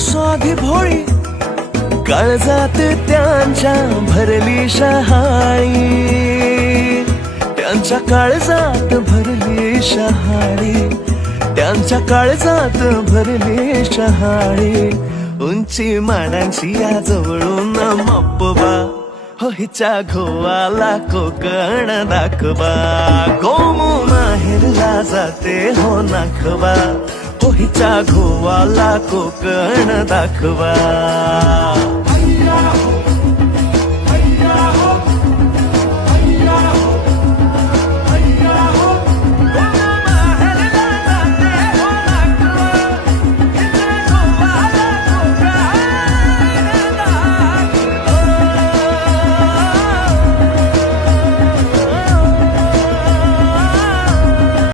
स्वाधी भोळी काळजात त्यांच्या भरली शहाळी. त्यांच्या काळजात भरली शहाळी त्यांच्या काळजात भरली शहाळी. उंची मानांची या जवळून मप्पबा हो हिच्या घोवाला कोकण दाखवा. गोमू माहेरला जाते हो नाखवा. हो गोवाला कोकण दाखवा.